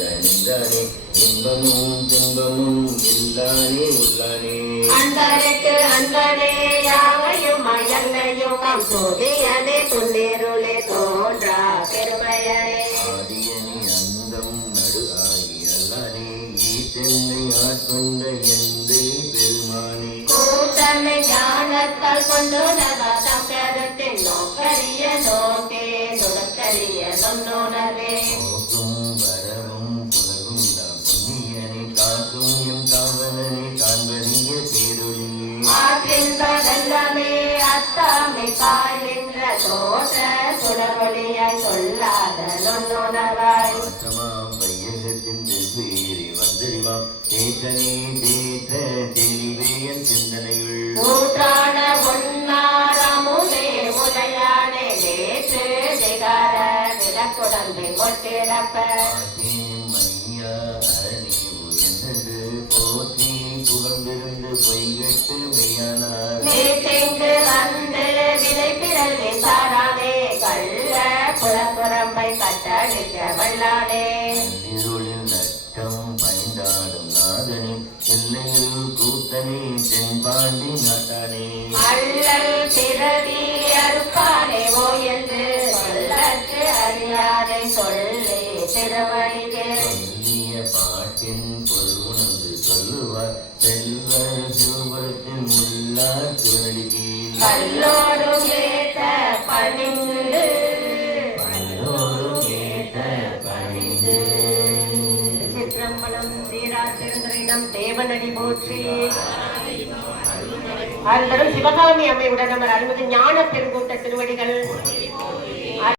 நின்றானே இன்பமும் துன்பமும் இல்லானே உள்ளானே அன்பருக்கு அன்பனே யாவையும் மயல்லையும் சோதியனே துள்ளிருளே தோன்றா பெருமையனே ஆதியனே அந்தம் நடு ஆகி அல்லானே ஈசென்னை ஆட்கொண்ட எந்தை பெருமானே கூட்டமை ஞானத்தால் கொண்டு நவதம் கருத்தின் நோக்கரிய நோக்கே நுடக்கரிய நுண்ணுணர்வே போக்கும் வரவும் புலகும் பொன்னியனை காக்கும் எம் காவலனை காண்பறிய பேரொழி ஆற்றின்பதெல்லாமே அத்தாமை காய்கின்ற தோற்ற சுடரொளியாய் சொல்லாத நுண்ணுணர்வாய் மாற்றமாம் வையகத்தின் செல்வீரி வந்தறிவாம் தேற்றனே தேற்ற தெளிவேயன் சிந்தனையுள் ஊற்றான உன்னாரமுதே முலையானே நேற்று திகார விடக்குடம்பை கொட்டிடப்ப மையா அரணீவு என்னது போற்றி புகழ்ந்திருந்து பொய்கட்டு மெய்யானார் நீட்டிங்கு வந்து விதை பிறவி சாரானே கள்ள புறப்புறம்பை கட்டளிக்க வல்லானே இருளில் நட்டம் பயந்தாடும் நாதனின் எல்லையில் கூத்தனே தென்பாண்டி நாட்டானே அள்ளல் பிறவி அறுப்பானே ஓ என்று சொல்லற்கு அறியாதை சொல்லி திருவடிக்கு சொல்லிய பாட்டின் பொருள் உணர்ந்து சொல்லுவார் செல்வர் சிவபுரத்தின் உள்ளார் திருநடிக்கீழ் கல்லோடும் ஏற்ற பணிந்து பல்லோரும் கேட்ட பணிந்து சிற்றம்பலம் சீராத்திருந்தரிடம் தேவனடி போற்றி அருள்தரும் சிவகாமி அம்மையுடன் நமது அருள்மிகு ஞான பெருங்கூட்ட திருவடிகள்